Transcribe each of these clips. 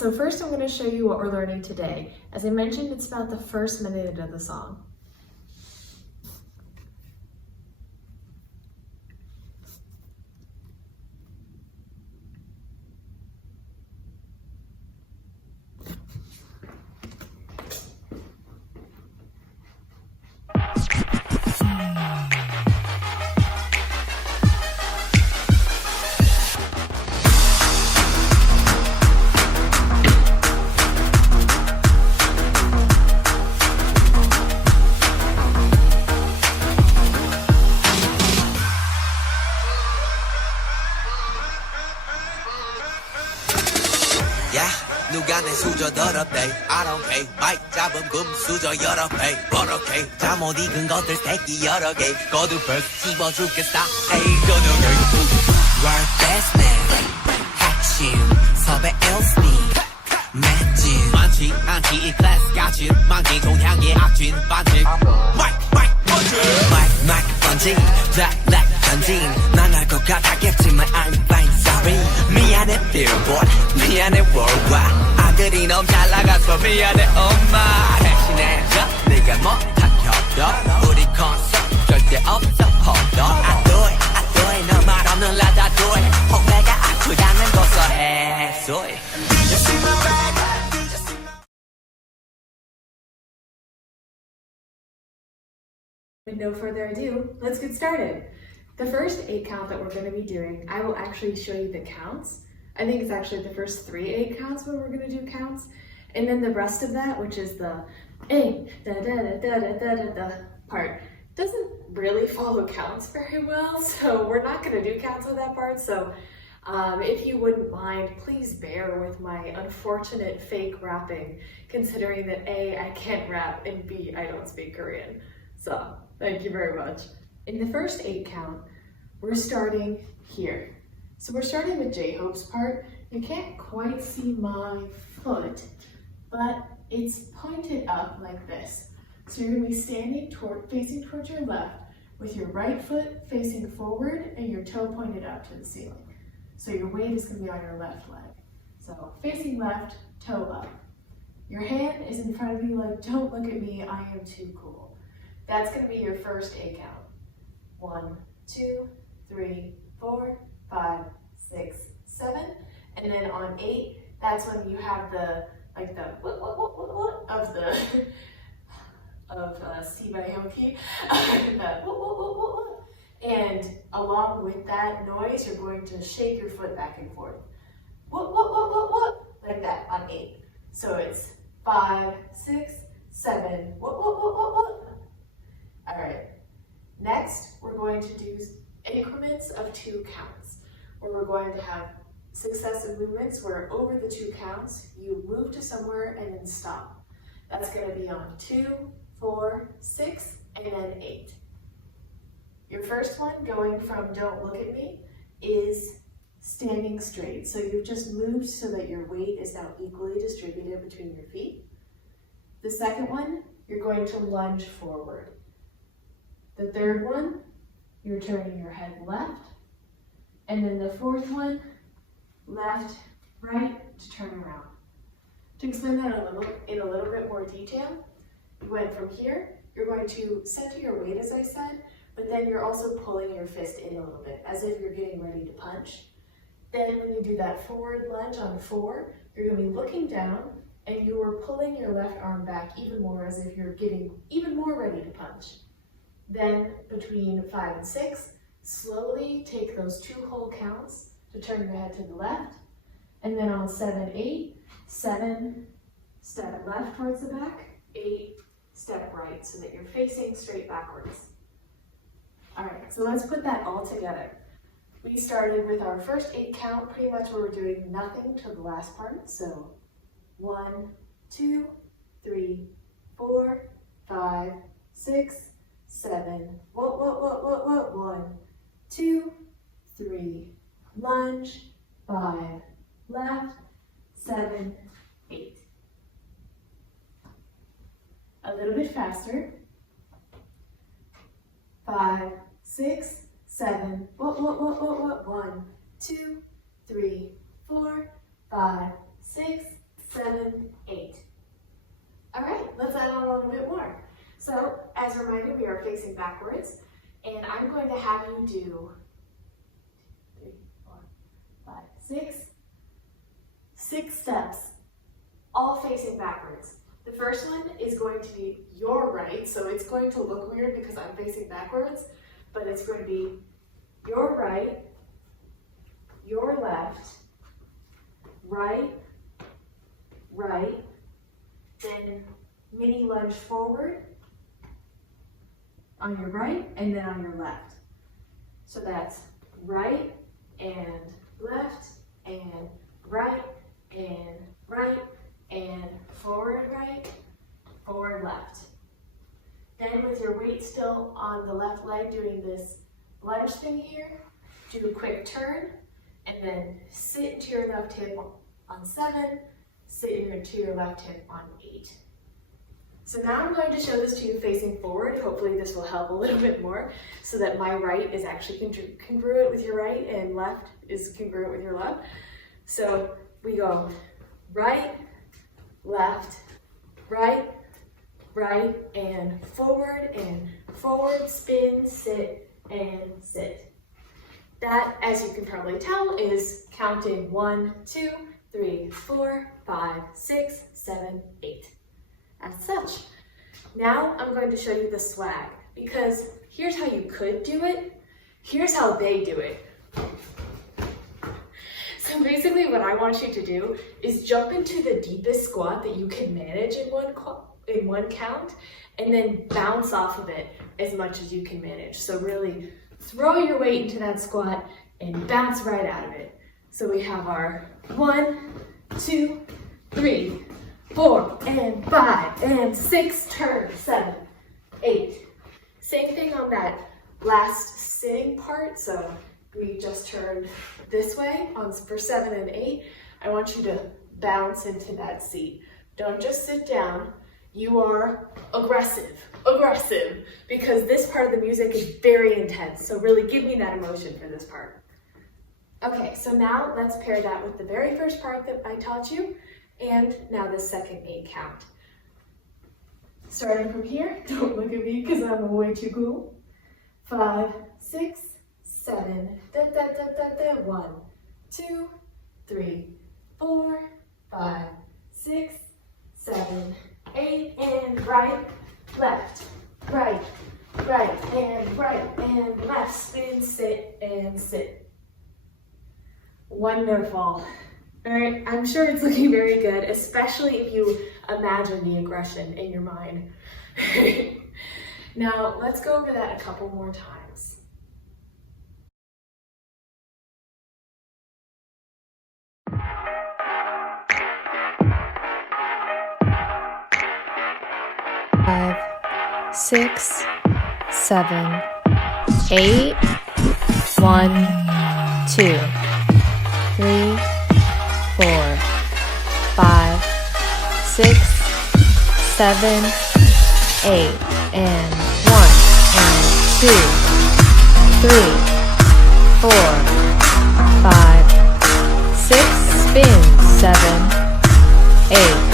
so first I'm going to show you what we're learning today. As I mentioned, it's about the first minute of the song. 누가 내 수저 더럽대 I don't care 마이크 잡은 금수저 여러 배 버럭해 잠못 익은 것들 새끼 여러 개 거두벌 씹어 죽겠어 에이 거두게 World best man 핵심 섭외 일스니 맷진 많지 않지 이 클래스 같이 만기 종향의 악진 반칙 마이크 번진 블랙 전진 난 알 것 같았겠지만 I'm fine sorry 미안해 billboard 미안해 worldwide 아들이 너무 잘 나가서 미안해 엄마 대신해줘 네가 못한 협도 우리 콘서트 절대 없어 hold on I do it 너 말 없는 라다 do it 홍배가 아프다는 고소해 소리 You see my back With no further ado, let's get started. The first 8 count that we're going to be doing, I will actually show you the counts. I think it's actually the first 3 8 counts when we're going to do counts. And then the rest of that, which is the da part, doesn't really follow counts very well. So we're not going to do counts with that part. So if you wouldn't mind, please bear with my unfortunate fake rapping, considering that A, I can't rap, and B, I don't speak Korean. So thank you very much. In the first 8 count, we're starting here. So we're starting with J-Hope's part. You can't quite see my foot, but it's pointed up like this. So you're gonna be standing facing towards your left with your right foot facing forward and your toe pointed up to the ceiling. So your weight is gonna be on your left leg. So facing left, toe up. Your hand is in front of you like, don't look at me, I am too cool. That's gonna be your first 8 count. 1, 2, 3, 4, 5, 6, 7. And then on 8, that's when you have the, like the what of the, of Steve Aoki. And along with that noise, you're going to shake your foot back and forth. Like that on 8. So it's 5, 6, 7, All right. Next, we're going to do increments of 2 counts, where we're going to have successive movements where over the 2 counts, you move to somewhere and then stop. That's going to be on 2, 4, 6, and then 8. Your first one, going from don't look at me, is standing straight. So you've just moved so that your weight is now equally distributed between your feet. The second one, you're going to lunge forward. The third one, you're turning your head left. And then the fourth one, left, right, to turn around. To explain that in a little bit more detail, you went from here, you're going to center your weight as I said, but then you're also pulling your fist in a little bit, as if you're getting ready to punch. Then when you do that forward lunge on 4, you're going to be looking down, and you are pulling your left arm back even more, as if you're getting even more ready to punch. Then between 5 and 6, slowly take those 2 whole counts to turn your head to the left. And then on 7, 8, 7, step left towards the back, 8, step right, so that you're facing straight backwards. All right, so let's put that all together. We started with our first 8 count, pretty much where we're doing nothing till the last part. So 1, 2, 3, 4, 5, 6, 7, 1, 2, 3, lunge, 5, left, 7, 8. A little bit faster. 5, 6, 7, 1, 2, 3, 4, 5, 6, 7, 8. All right, let's add on a little bit more. So as a reminder, we are facing backwards, and I'm going to have you do 3, 4, 5, 6 steps, all facing backwards. The first one is going to be your right, so it's going to look weird because I'm facing backwards, but it's going to be your right, your left, right, right, then mini lunge forward on your right and then on your left. So that's right and left and right and forward right, forward left. Then with your weight still on the left leg doing this lunge thing here, do a quick turn and then sit into your left hip on 7, sit into your left hip on 8. So now I'm going to show this to you facing forward. Hopefully this will help a little bit more so that my right is actually congruent with your right and left is congruent with your left. So we go right, left, right, right, and forward, spin, sit, and sit. That, as you can probably tell, is counting 1, 2, 3, 4, 5, 6, 7, 8. As such. Now I'm going to show you the swag, because here's how you could do it. Here's how they do it. So basically what I want you to do is jump into the deepest squat that you can manage in one count, and then bounce off of it as much as you can manage. So really throw your weight into that squat and bounce right out of it. So we have our 1, 2, 3, 4, and 5, and 6, turn, 7, 8. Same thing on that last sitting part. So we just turned this way for 7 and 8. I want you to bounce into that seat. Don't just sit down. You are aggressive, because this part of the music is very intense. So really give me that emotion for this part. Okay, so now let's pair that with the very first part that I taught you, and now the second 8 count. Starting from here, don't look at me because I'm way too cool. 5, 6, 7, 1, 2, 3, 4, 5, 6, 7, 8, and right, left, right, and left, spin, sit, and sit. Wonderful. All right, I'm sure it's looking very good, especially if you imagine the aggression in your mind. Now, let's go over that a couple more times. Five, 6, 7, 8, 1, 2, 3, 4, 5, 6, 7, 8, and 1, and 2, 3, 4, 5, 6, spin, 7, 8.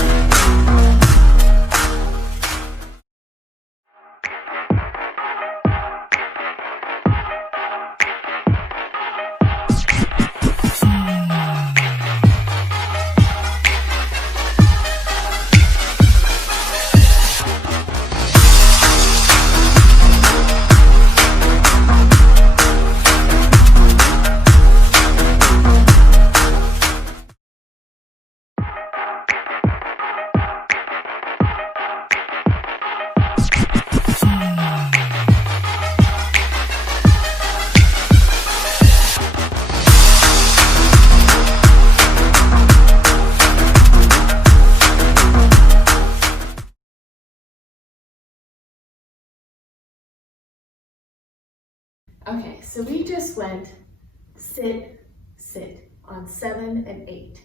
Okay, so we just went sit, sit on 7 and 8.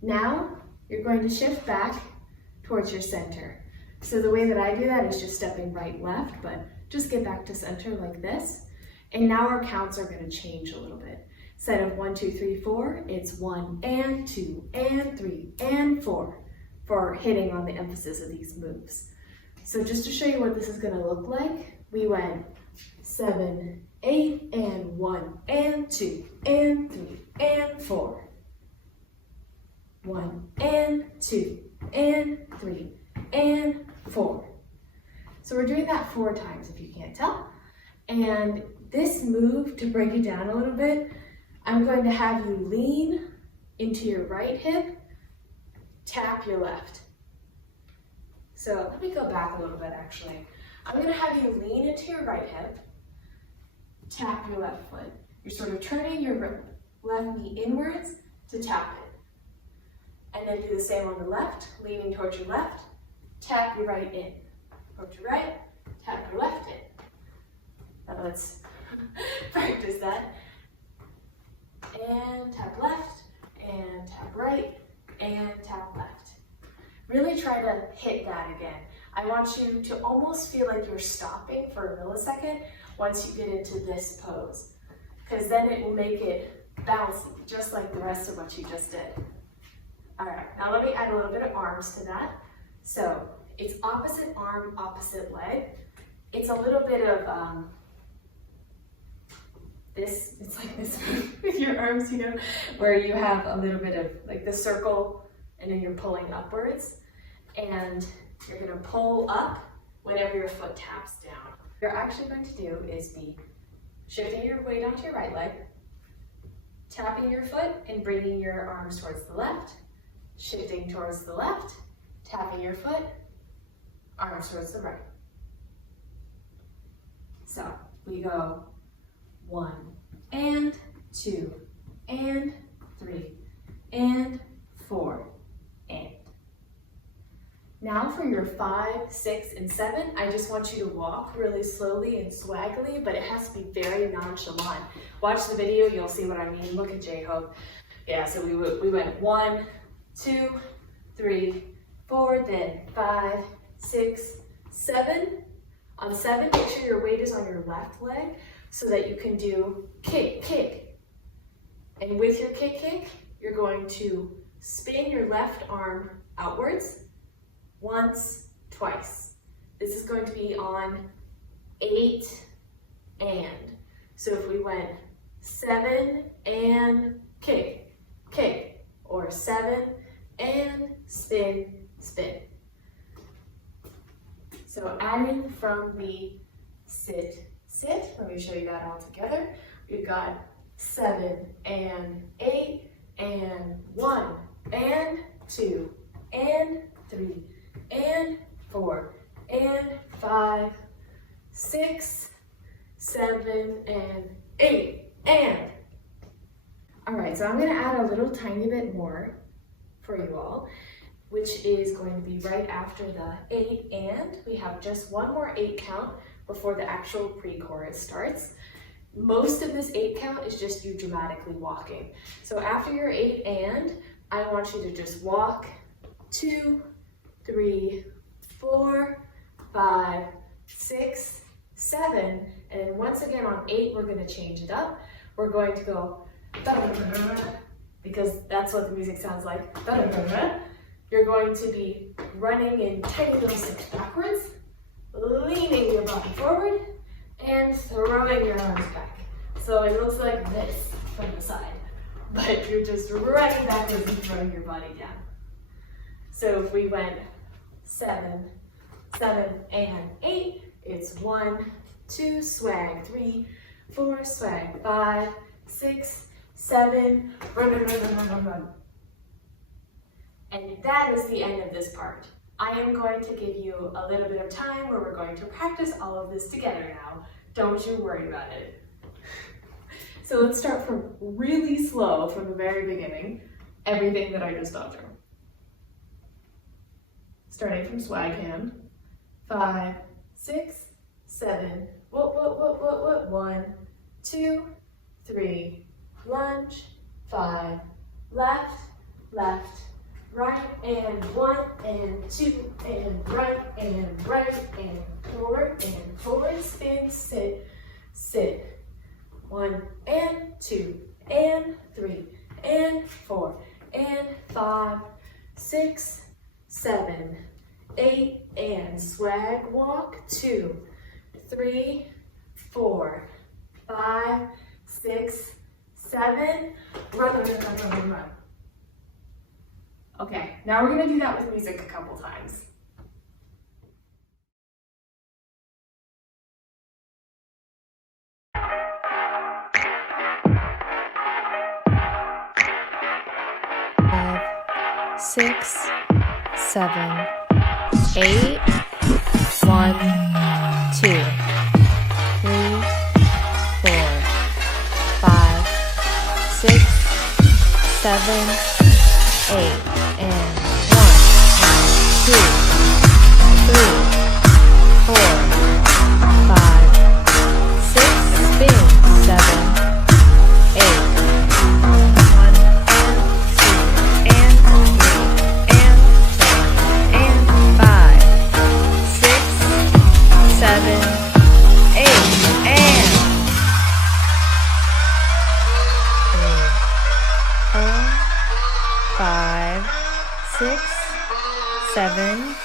Now you're going to shift back towards your center. So the way that I do that is just stepping right, left, but just get back to center like this. And now our counts are going to change a little bit. Instead of 1, 2, 3, 4, it's 1 and 2 and 3 and 4 for hitting on the emphasis of these moves. So just to show you what this is going to look like, we went 7, 8, and 1 and 2 and 3 and 4. 1 and 2 and 3 and 4. So we're doing that 4 times if you can't tell. And this move, to break it down a little bit, I'm going to have you lean into your right hip, tap your left. So let me go back a little bit actually. I'm going to have you lean into your right hip, tap your left foot. You're sort of turning your left knee inwards to tap it. And then do the same on the left, leaning towards your left, tap your right in. Towards your right, tap your left in. Now let's practice that. And tap left, and tap right, and tap left. Really try to hit that again. I want you to almost feel like you're stopping for a millisecond once you get into this pose, because then it will make it bouncy, just like the rest of what you just did. All right, now let me add a little bit of arms to that. So it's opposite arm, opposite leg. It's a little bit of this, it's like this with your arms, you know, where you have a little bit of like the circle and then you're pulling upwards, and you're gonna pull up whenever your foot taps down. What you're actually going to do is be shifting your weight onto your right leg, tapping your foot and bringing your arms towards the left, shifting towards the left, tapping your foot, arms towards the right. So we go 1 and 2 and 3 and 4 and. Now for your 5, 6, and 7, I just want you to walk really slowly and swaggly, but it has to be very nonchalant. Watch the video, you'll see what I mean. Look at J-Hope. Yeah, so we went 1, 2, 3, 4, then 5, 6, 7. On 7, make sure your weight is on your left leg so that you can do kick, kick. And with your kick, kick, you're going to spin your left arm outwards once, twice. This is going to be on 8 and. So if we went 7 and kick, kick, or 7 and spin, spin. So adding from the sit, sit, let me show you that all together. We've got 7 and 8 and 1 and 2 and 3 and 4 and 5, 6, 7 and 8 and. All right, so I'm gonna add a little tiny bit more for you all, which is going to be right after the 8 and. We have just one more 8 count before the actual pre-chorus starts. Most of this 8 count is just you dramatically walking. So after your 8 and, I want you to just walk 2, 3, 4, 5, 6, 7, and then once again on 8, we're gonna change it up. We're going to go, because that's what the music sounds like. You're going to be running in tiny little steps backwards, leaning your body forward, and throwing your arms back. So it looks like this from the side, but you're just running backwards and throwing your body down. So if we went 7, 7, and 8, it's 1, 2, swag, 3, 4, swag, 5, 6, 7, run, run, run, run, run, run. And that is the end of this part. I am going to give you a little bit of time where we're going to practice all of this together now. Don't you worry about it. So let's start from really slow from the very beginning, everything that I just taught you. Starting from swag hand, 5, 6, 7, 1, 2, 3, lunge, 5, left, left, right, and 1, and 2, and right, and forward, spin, sit, sit. 1, and 2, and 3, and 4, and 5, 6, 7, 8, and swag walk, 2, 3, 4, 5, 6, 7, run. Okay, now we're gonna do that with music a couple times. Five, 6, 7, 8, 1, 2, 3, 4, 5, 6, 7, 8, and 1, 2, 3, 4, 5, 6, spin, 7, 8, 1, and 2, and 3, and 4, and 5, 6, 7, 8, and 3, 4, 5, 6, 7.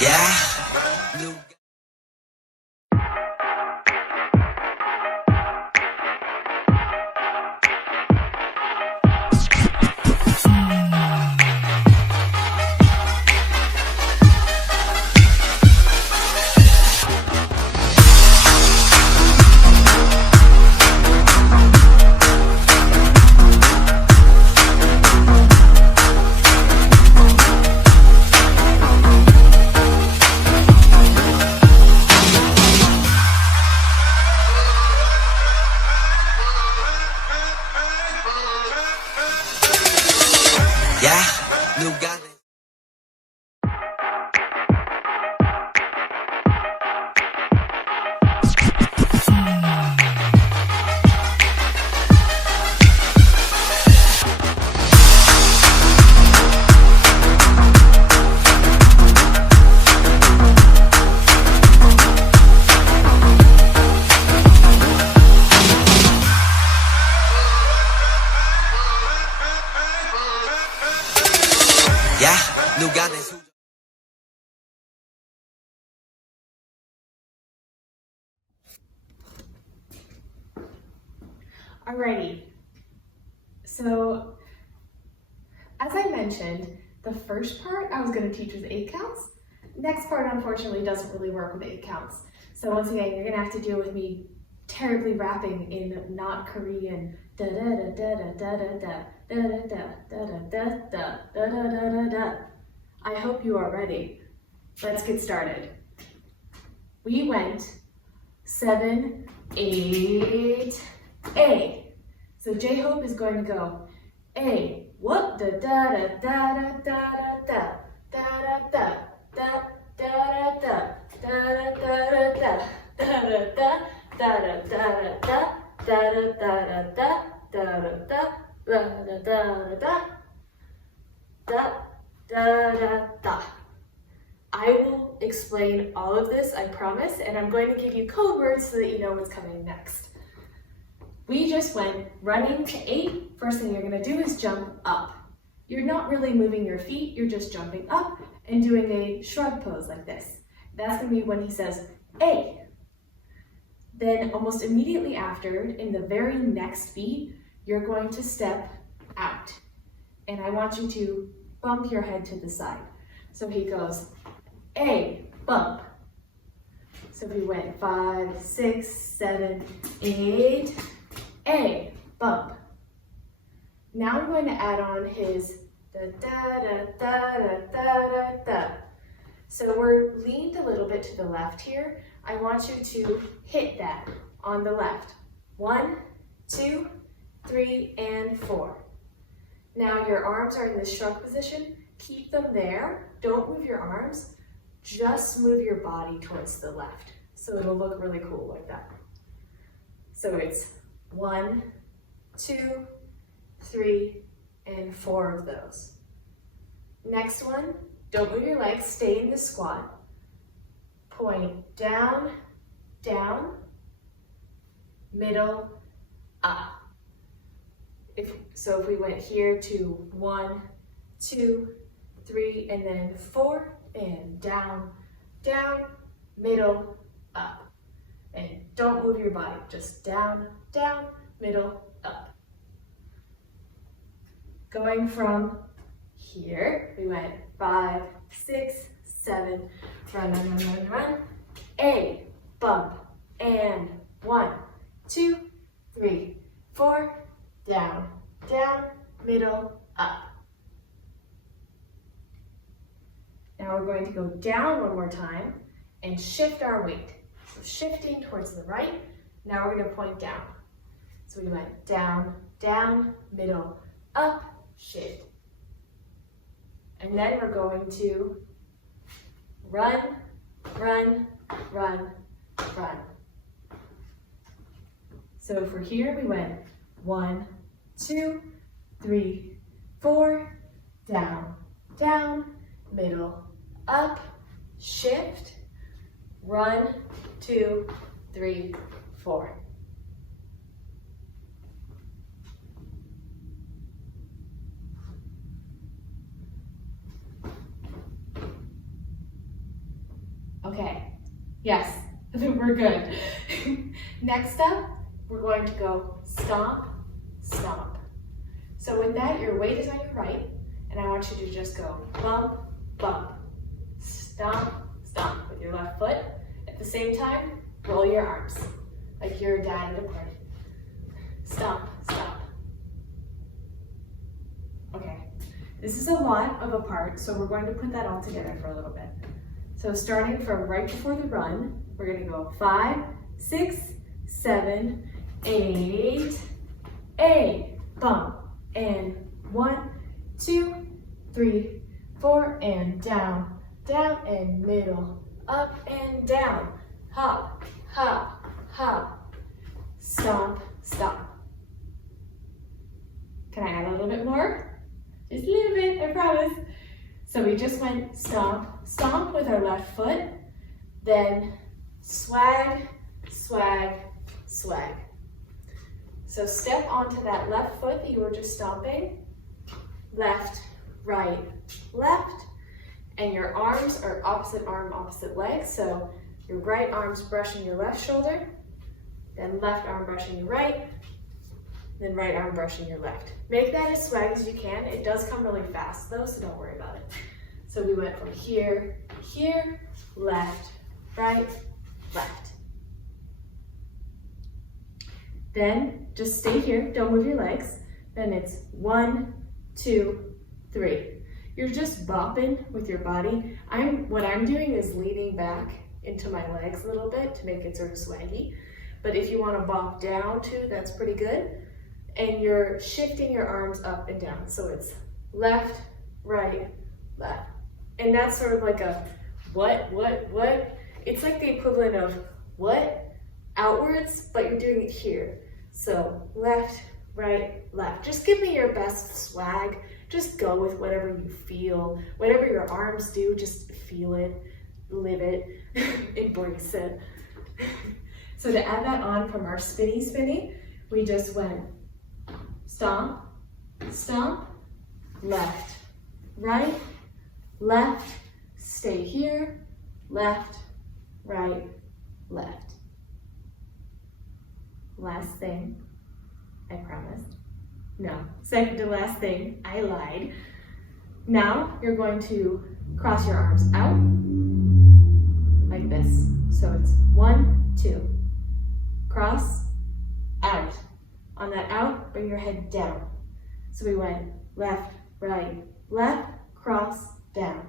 Yeah. Yeah, 누가 내 Yeah, 누가 내 수 Alrighty, so as I mentioned, the first part I was going to teach was 8 counts. Next part unfortunately doesn't really work with 8 counts. So once again, you're going to have to deal with me terribly rapping in not Korean. Da da da da da da da da da da da da da da da da da. I hope you are ready. Let's get started. We went 7, 8, A. So J-Hope is going to go A. What the da da da da da da da da da da da da da da. I will explain all of this, I promise, and I'm going to give you code words so that you know what's coming next. We just went running to 8. First thing you're going to do is jump up. You're not really moving your feet, you're just jumping up and doing a shrug pose like this. That's going to be when he says A. Then almost immediately after, in the very next beat, you're going to step out. And I want you to bump your head to the side. So he goes A, bump. So we went 5, 6, 7, 8, A, bump. Now I'm going to add on his da da da da da da da da. So we're leaned a little bit to the left here. I want you to hit that on the left. 1, 2, 3, and 4. Now your arms are in this shrug position. Keep them there. Don't move your arms. Just move your body towards the left. So it'll look really cool like that. So it's 1, 2, 3, and 4 of those. Next one, don't move your legs, stay in the squat. Point down, down, middle, up. If we went here to 1, 2, 3, and then 4, and down, down, middle, up. And don't move your body, just down, down, middle, up. Going from here, we went 5, 6, 7, run, run, run, run, run. A, bump, and 1, 2, 3, 4, down, down, middle, up. Now we're going to go down one more time and shift our weight. So shifting towards the right, now we're going to point down. So we went down, down, middle, up, shift. And then we're going to run, run, run, run. So for here we went 1, 2, 3, 4, down, down, middle, up, shift, run, 2, 3, 4. Okay, yes, we're good. Next up, we're going to go stomp, stomp. So with that, your weight is on your right, and I want you to just go bump, bump, stomp, stomp with your left foot. At the same time, roll your arms like you're a dad at a party. Stomp, stomp. Okay, this is a lot of a part, so we're going to put that all together for a little bit. So starting from right before the run, we're going to go 5, 6, 7, 8, A, bump, and 1, 2, 3, 4, and down, down, and middle, up and down, hop, hop, hop, stomp, stomp. Can I add a little bit more? Just a little bit, I promise. So we just went stomp, stomp with our left foot, then swag, swag, swag. So step onto that left foot that you were just stomping, left, right, left, and your arms are opposite arm, opposite leg. So your right arm's brushing your left shoulder, then left arm brushing your right, then right arm brushing your left. Make that as swag as you can. It does come really fast though, so don't worry about it. So we went from here, here, left, right, left. Then just stay here, don't move your legs. Then it's 1, 2, 3. You're just bopping with your body. What I'm doing is leaning back into my legs a little bit to make it sort of swaggy. But if you want to bop down too, that's pretty good. And you're shifting your arms up and down. So it's left, right, left. And that's sort of like a what? It's like the equivalent of what? Outwards, but you're doing it here. So left, right, left. Just give me your best swag. Just go with whatever you feel. Whatever your arms do, just feel it, live it, embrace it. So to add that on from our spinny spinny, we just went stomp, stomp, left, right, left, stay here, left, right, left. Last thing, I promised. No, second to last thing, I lied. Now you're going to cross your arms out like this. So it's 1, 2. Cross, out. On that out, bring your head down. So we went left, right, left, cross, down.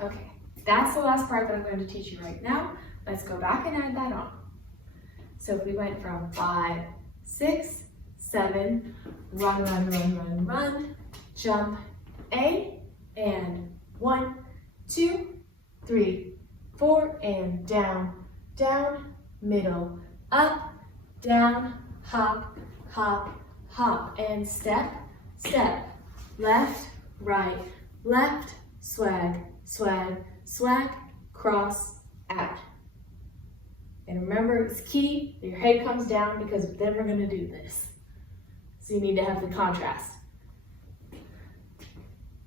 Okay, that's the last part that I'm going to teach you right now. Let's go back and add that on. So if we went from 5, 6, 7, run, run, run, run, run, jump, A, and 1, 2, 3, 4, and down, down, middle, up, down, hop, hop, hop, and step, step, left, right, left, swag, swag, swag, cross, out. And remember, it's key, your head comes down because then we're gonna do this. So you need to have the contrast.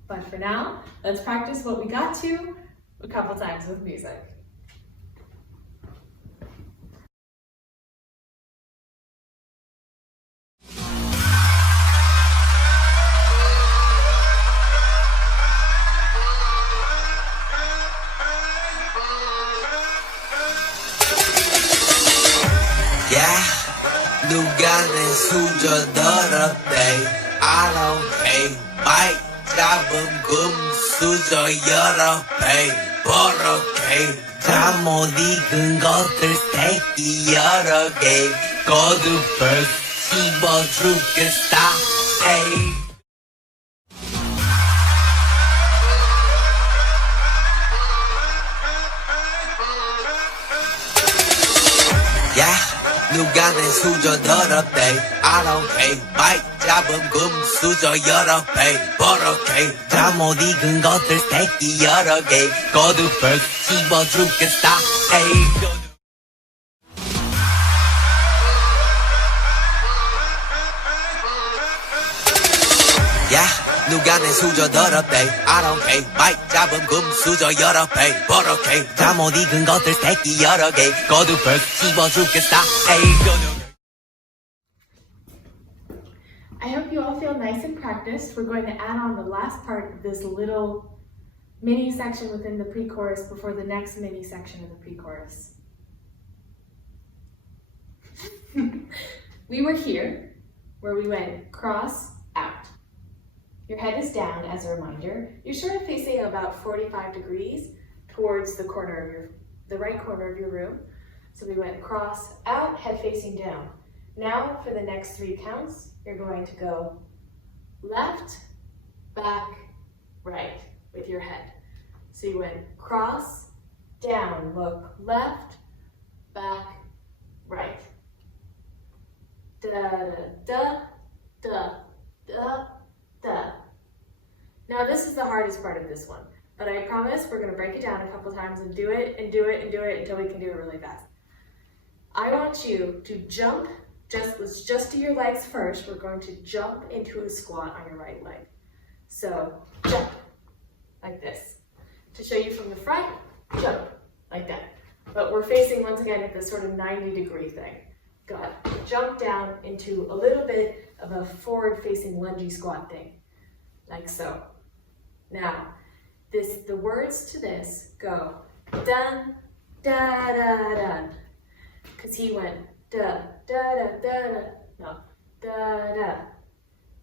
But for now, let's practice what we got to a couple times with music. Yeah, 누가 내 수저 더럽대 I don't care 마이크 잡은 금수저 여러 배 버럭해 잠못 익은 것들 새끼 여러 개 거듭을 씹어 죽겠다 에이 누가 내 수저 더럽대 I don't care 마이크 잡은 금수저 여러 배 버럭해 잠못 익은 것들 새끼 여러 개 거듭을 씹어 죽겠다 에이 누가 내 수저 더럽대 I don't care 마이크 잡은 금수저 여러 배 버럭해 잠못 익은 것들 새끼 여러 개 거듭을 씹어 죽겠다 에이 I hope you all feel nice and practiced. We're going to add on the last part of this little mini section within the pre-chorus before the next mini section of the pre-chorus. We were here where we went cross out. Your head is down as a reminder. You're sort of facing about 45 degrees towards the corner of the right corner of your room. So we went cross out, head facing down. Now for the next 3 counts, you're going to go left, back, right with your head. So you went cross, down, look left, back, right. Da da da da da da. Now this is the hardest part of this one, but I promise we're going to break it down a couple times and do it and do it and do it until we can do it really fast. I want you to jump. Let's just do your legs first. We're going to jump into a squat on your right leg. So jump like this. To show you from the front, jump like that. But we're facing once again at this sort of 90-degree thing. Got jump down into a little bit of a forward-facing lungy squat thing, like so. Now, the words to this go dun da da dun, because he went da da da da da, no, da da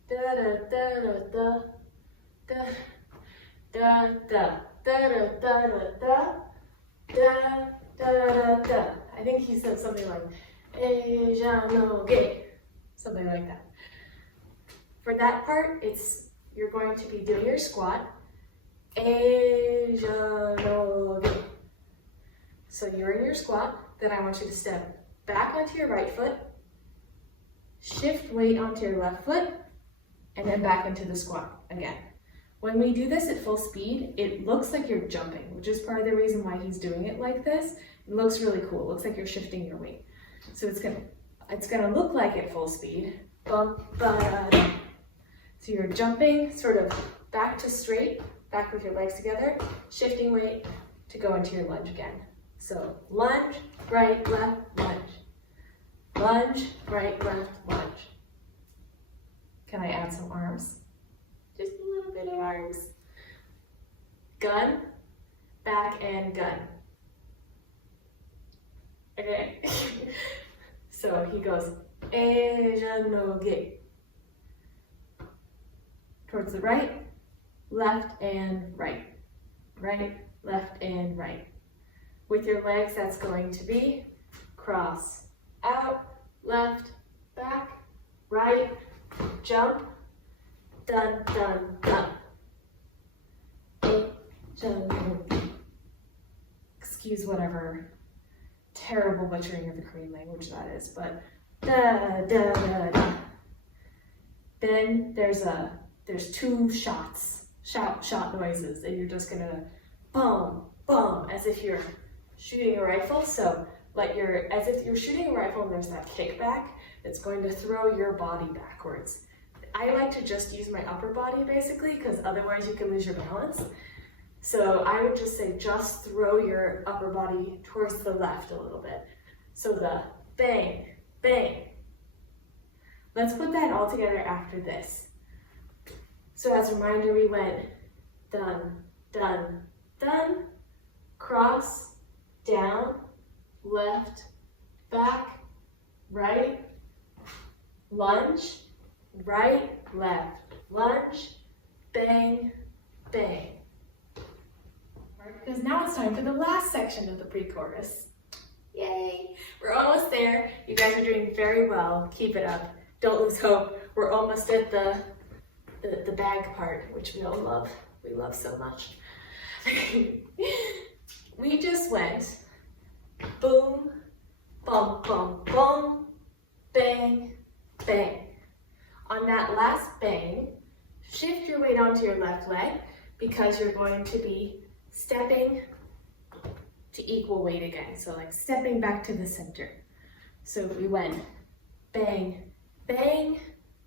da da da da da da da da da da da da da da. I think he said something like something like that. For that part, you're going to be doing your squat. So you're in your squat, then I want you to step back onto your right foot, shift weight onto your left foot, and then back into the squat again. When we do this at full speed, it looks like you're jumping, which is part of the reason why he's doing it like this. It looks really cool. It looks like you're shifting your weight. So it's gonna look like at full speed. So you're jumping sort of back to straight, back with your legs together, shifting weight to go into your lunge again. So lunge, right, left, lunge. Lunge, right, left, lunge. Can I add some arms? Just a little bit of arms. Gun, back and gun. Okay. So he goes, towards the right, left and right. Right, left and right. With your legs, that's going to be cross, out, left, back, right, jump, dun, dun, dun. Excuse whatever terrible butchering of the Korean language that is, but da, da, da, da. Then there's 2 shot noises, and you're just gonna boom, boom, as if you're shooting a rifle. So as if you're shooting a rifle and there's that kickback, it's going to throw your body backwards. I like to just use my upper body basically, because otherwise you can lose your balance. So I would just say, just throw your upper body towards the left a little bit. So the bang, bang. Let's put that all together after this. So as a reminder, we went dun, dun, dun, cross, down, left, back, right, lunge, right, left, lunge, bang, bang. Because now it's time for the last section of the pre-chorus. Yay! We're almost there. You guys are doing very well. Keep it up. Don't lose hope. We're almost at the bag part, which we all love. We love so much. We just went boom, bum, bum, bum, bang, bang. On that last bang, shift your weight onto your left leg because you're going to be stepping to equal weight again. So like stepping back to the center. So we went bang, bang,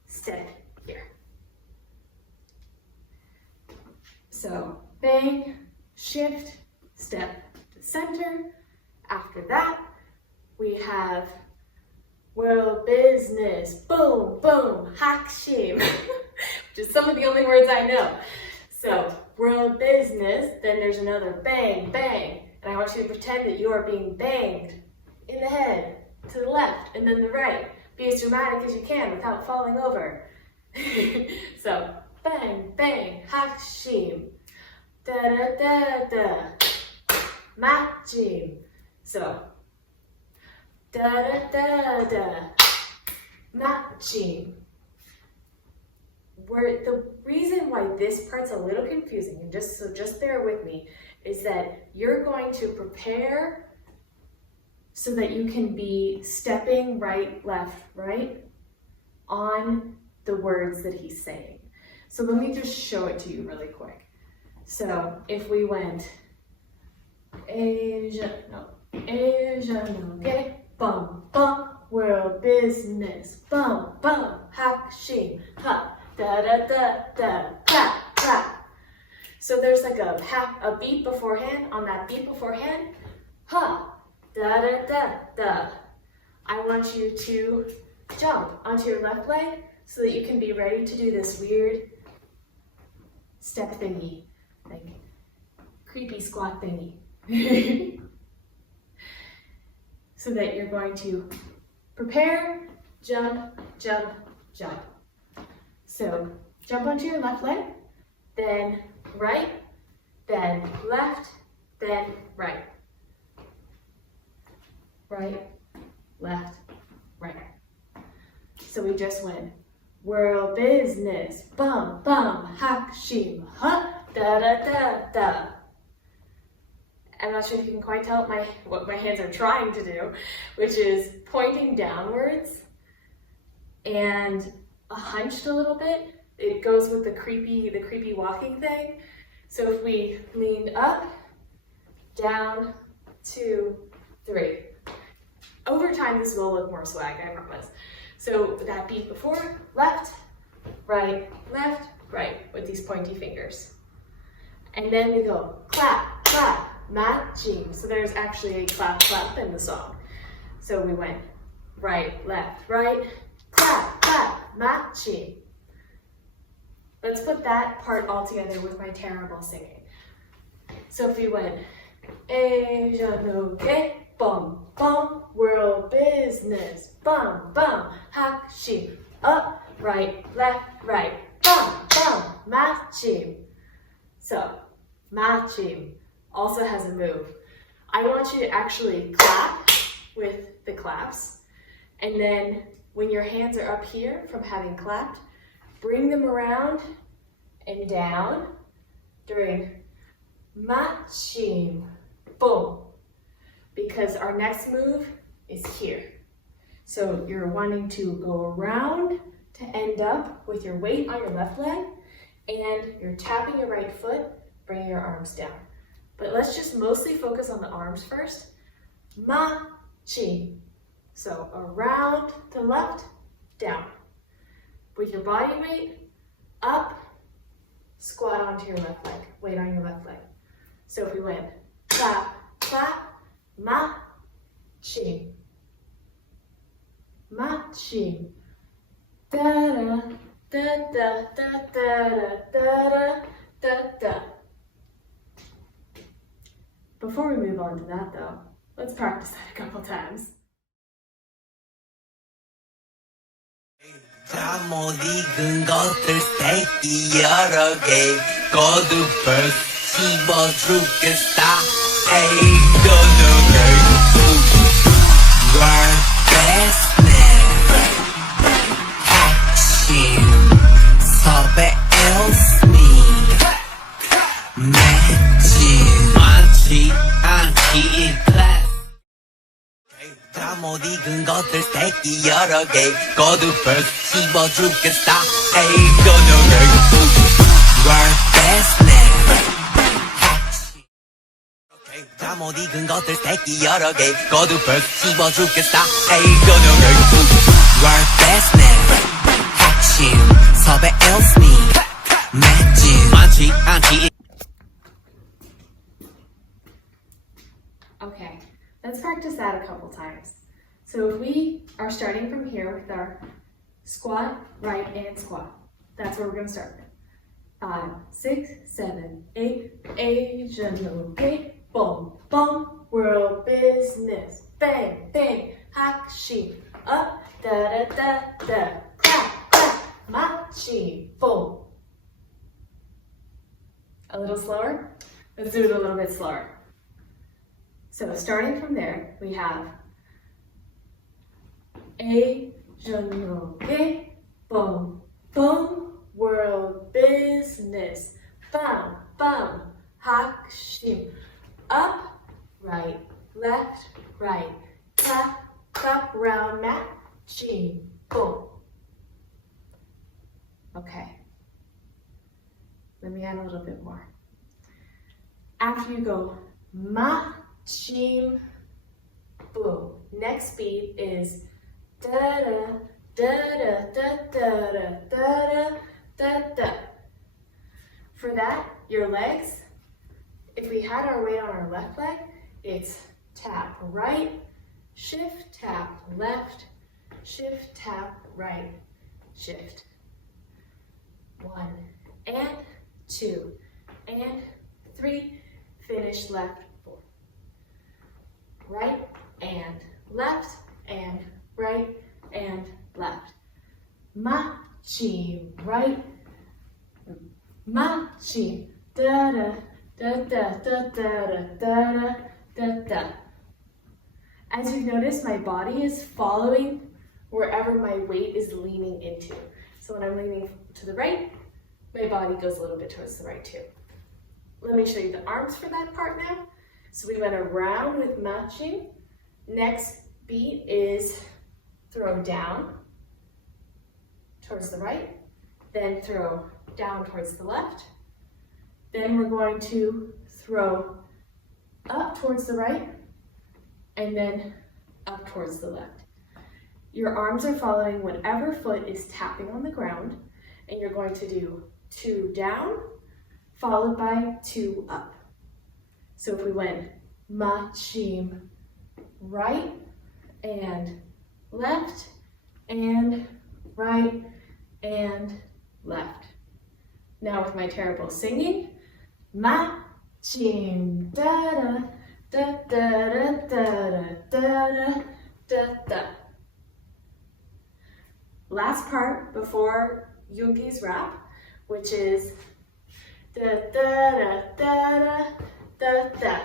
step here. So bang, shift, step to center. After that, we have world business, boom, boom, hakshim, which is some of the only words I know. So world business, then there's another bang, bang. And I want you to pretend that you are being banged in the head, to the left, and then the right. Be as dramatic as you can without falling over. So bang, bang, hakshim, da da da da, matchim. So da da da da, matchim. The reason why this part's a little confusing, and just bear with me, is that you're going to prepare so that you can be stepping right, left, right on the words that he's saying. So let me just show it to you really quick. So if we went Asia, okay, bum, bum, world business, bum, bum, hakshim, ha. Da da da da, clap, clap. So there's like a beat beforehand. On that beat beforehand, ha, da da da da. I want you to jump onto your left leg so that you can be ready to do this weird step thingy, like creepy squat thingy. So that you're going to prepare, jump, jump, jump. So jump onto your left leg, then right, then left, then right. Right, left, right. So we just went world business, bum, bum, hakshim, ha, da da da da. I'm not sure if you can quite tell what my hands are trying to do, which is pointing downwards and hunched a little bit. It goes with the creepy walking thing. So if we lean up, down, 2, 3. Over time, this will look more swag, I promise. So that beat before, left, right, with these pointy fingers. And then we go clap, clap, matching. So there's actually a clap, clap in the song. So we went right, clap, clap, matching. Let's put that part all together with my terrible singing. So if we went Asia no ge, bum, bum, world business, bum, bum, hakshim, up, right, bum, bum, matching. So matching also has a move. I want you to actually clap with the claps, and then when your hands are up here from having clapped, bring them around and down during matching, boom, because our next move is here. So you're wanting to go around to end up with your weight on your left leg, and you're tapping your right foot, bringing your arms down. But let's just mostly focus on the arms first. Qi. So around to left, down. With your body weight, up, squat onto your left leg, weight on your left leg. So if we went clap, clap, ma, qi. Ma, qi. Da da da da da da da da da. Before we move on to that though, let's practice that a couple times. 잠못 익은 것들 새끼 여러 개 거듭을 씹어 죽겠다 에이 거듭을 World best man 핵심 섭외 else me 매진 많지 않지 이 class 잠못 익은 것들 새끼 여러 개 거듭을 씹어 죽겠다 에이 거듭을 World best man 잠못 익은 것들 새끼 여러 개 거듭을 씹어 죽겠다 에이 거듭을 World best man 핵심 섭외 else me 매진 많지 않지 Okay, let's practice that a couple times. So if we are starting from here with our squat, right, and squat. That's where we're going to start. 5, 6, 7, 8, Asian, okay, boom, boom, world business, bang, bang, hakshi, up, da, da, da, da, clap, clap, machi, boom. A little slower? Let's do it a little bit slower. So starting from there, we have Asian, okay, boom, boom, world business, bam, bam, hakshim, up, right, left, right, clap, clap, round, mat, chin, boom. Okay, let me add a little bit more. After you go, ma, chin, boom. Next beat is da da da da da da da da da. For that, your legs, if we had our weight on our left leg, it's tap right, shift, tap left, shift, tap right, shift. 1 and 2 and 3, finish left, 4. Right and left and right and left. Ma-chi, right, ma-chi, da-da, da-da, da-da, da-da, da-da. As you notice, my body is following wherever my weight is leaning into. So when I'm leaning to the right, my body goes a little bit towards the right too. Let me show you the arms for that part now. So we went around with matching. Next beat is throw down towards the right, then throw down towards the left. Then we're going to throw up towards the right and then up towards the left. Your arms are following whatever foot is tapping on the ground, and you're going to do 2 down followed by 2 up. So if we went ma-chim, right and left and right and left. Now with my terrible singing, ma-chim, da-da, da-da, da-da, da-da, da-da. Last part before Yoongi's rap, which is da-da-da-da-da-da-da.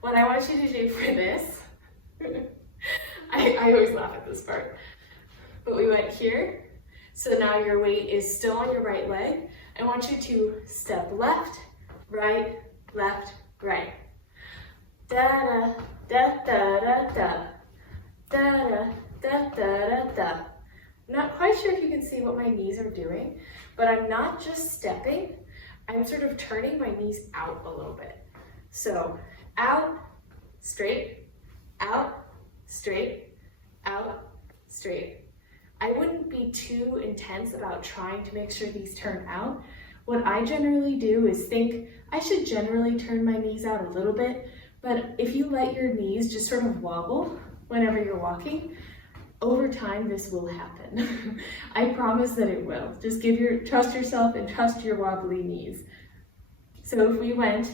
What I want you to do for this, I always laugh at this part, but we went here, so now your weight is still on your right leg. I want you to step left, right, right. Da-da, da-da-da-da, da-da, da-da-da-da. I'm not quite sure if you can see what my knees are doing, but I'm not just stepping, I'm sort of turning my knees out a little bit. So out, straight, out, straight, out, straight. I wouldn't be too intense about trying to make sure these turn out. What I generally do is think I should generally turn my knees out a little bit, but if you let your knees just sort of wobble whenever you're walking, over time this will happen. I promise that it will. Just trust yourself and trust your wobbly knees. So if we went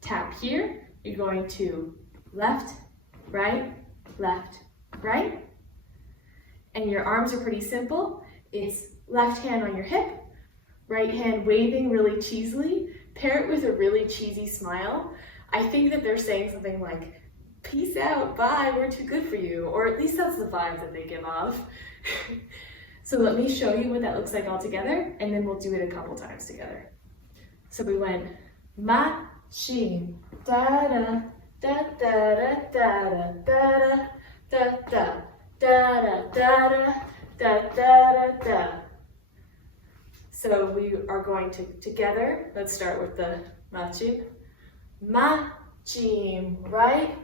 tap here, you're going to left, right, and your arms are pretty simple. It's left hand on your hip, right hand waving really cheesily. Pair it with a really cheesy smile. I think that they're saying something like, peace out, bye, we're too good for you. Or at least that's the vibe that they give off. So let me show you what that looks like all together, and then we'll do it a couple times together. So we went ma, shi, da da, da da da da da da da da da da da da da. So we are going to together. Let's start with the machim. Machim, right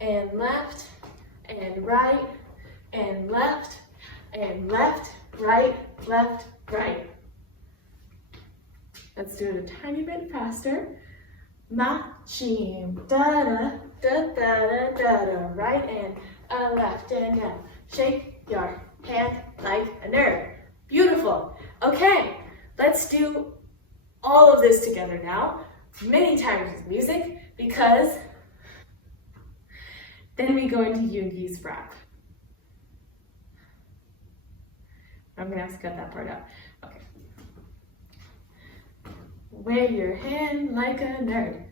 and left and right and left and left, right, left, right. Let's do it a tiny bit faster. Machim, da da da da da da, right and left, and now shake your hand like a nerd. Beautiful. Okay, let's do all of this together now, many times with music, because then we go into Yoongi's rap. I'm gonna have to cut that part out. Okay. Wave your hand like a nerd.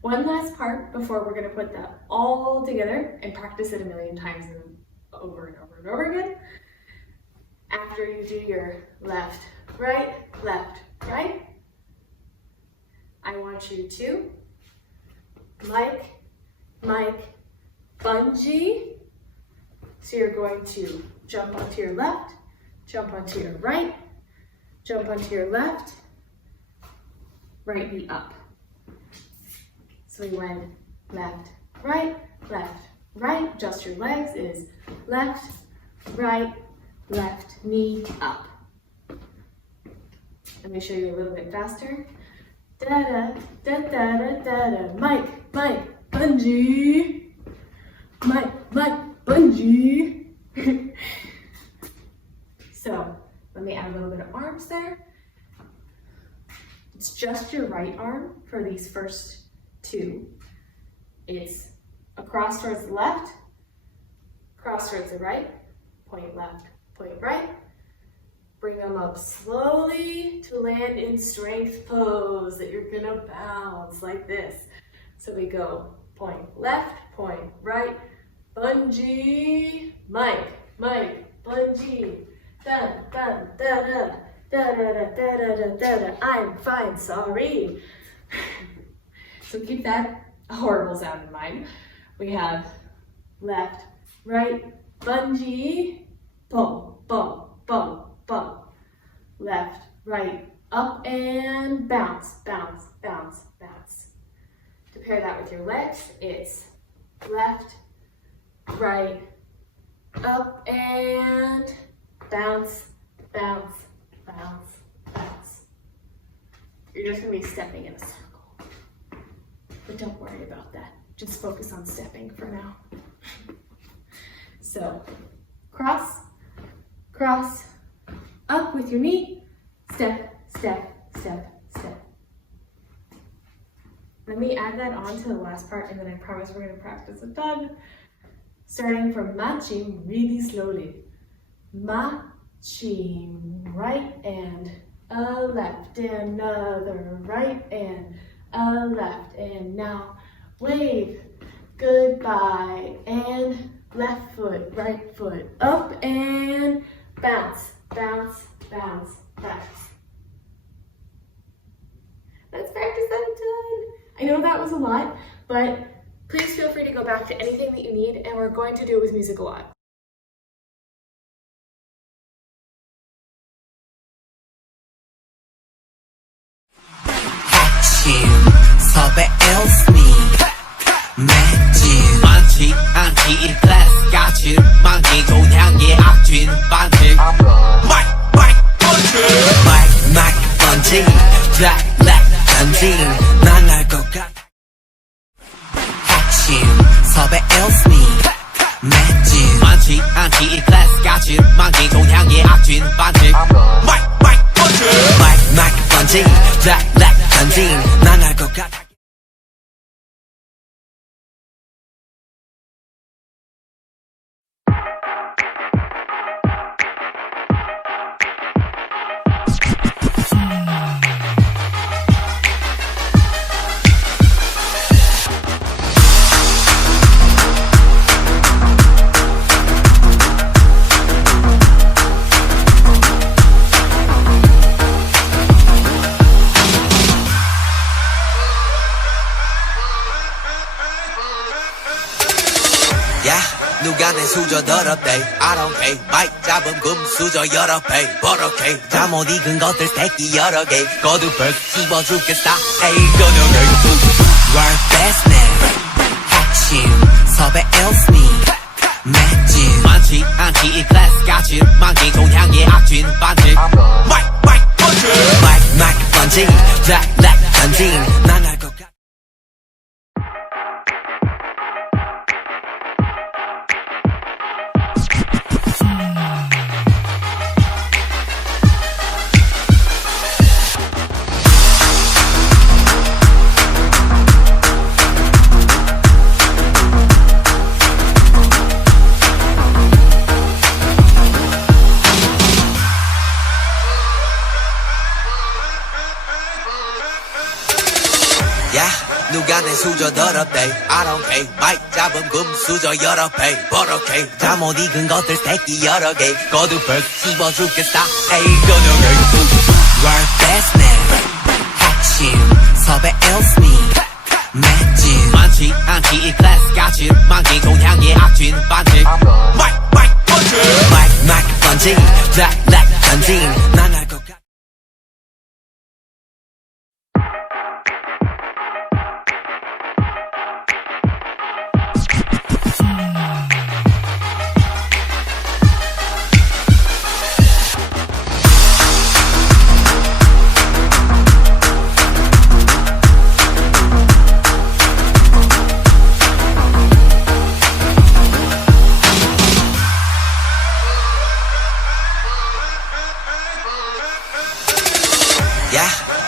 One last part before we're gonna put that all together and practice it a million times and over and over and over again. After you do your left, right, I want you to Mike, bungee. So you're going to jump onto your left, jump onto your right, jump onto your left, right knee up. So we went left, right, adjust your legs is left, right, left knee up. Let me show you a little bit faster. Da da da da da da da. Mike, bungee. Mike, bungee. So let me add a little bit of arms there. It's just your right arm for these first two. It's across towards the left, cross towards the right, point left, point right. Bring them up slowly to land in strength pose that you're gonna bounce like this. So we go point left, point right, bungee, Mike, bungee, dun, dun, da, da, da, da, da, da, da, da, da, I'm fine, sorry. So keep that horrible sound in mind. We have left, right, bungee, boom, boom, boom, boom. Left, right, up and bounce, bounce, bounce, bounce. To pair that with your legs, it's left, right, up and bounce, bounce, bounce, bounce. You're just gonna be stepping in a circle. But don't worry about that. Just focus on stepping for now. So, cross, cross, up with your knee, step, step, step, step. Let me add that on to the last part, and then I promise we're gonna practice a ton. Starting from machim really slowly. Machim, right and a left, another right and a left, and now wave, goodbye, and left foot, right foot, up and bounce, bounce, bounce, bounce. Let's practice that a ton. I know that was a lot, but please feel free to go back to anything that you need, and we're going to do it with music a lot. 섭외 else me magic 많지 않지 이 클래스 같이 망기 종향의 악취 반칙 마이크 번지 블랙 던진 난알 것 같아 핵심 섭외 일스미 맷진 많지 않지 이 클래스 같이 망기 종향의 악취 반칙 마이크 번지 블랙 던진 난알 것 같아 누가 내 수저 더럽대 I don't care 마이크 잡음 금수저 여러 배 버럭해 잠못 익은 것들 새끼 여러 개 거두벌 씹어 죽겠어 에이 거녀게 World best man 핵심 섭외 일스미 맷진 많지 않지 이 클래스 같이 망기 종향의 악취 반칙 마이크 번지 블랙 던진 난 알 것 같아 누가 내 수저 더럽대 I don't care 마이크 잡음 금수저 여러 배 버럭해 잠못 익은 것들 새끼 여러 개 거두벌 씹어 죽겠어 에이 거녀게 World best man 핵심 섭외 일스미 맷진 많지 않지 이 클래스 같이 망기 종향의 악취 반칙 마이크 번지 블랙 던진 난 알 것 같아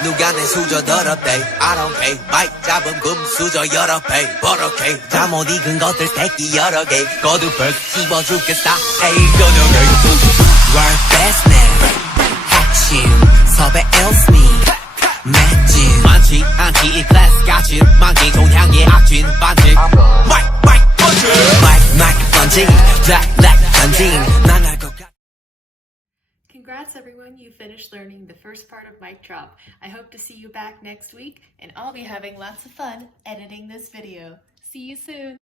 누가 내 수저 더럽대 I don't care 마이크 잡음 금수저 여러 배 버럭해 잠못 익은 것들 새끼 여러 개 거두벌 씹어 죽겠어 에이 거녀게 World best man 핵심 섭외 일스미 맷진 많지 않지 이 클래스 같이 망기 종향의 악취 반칙 마이크 번지 블랙 던진 난 알 것 같아 Congrats everyone, you finished learning the first part of mic drop. I hope to see you back next week and I'll be having lots of fun editing this video. See you soon!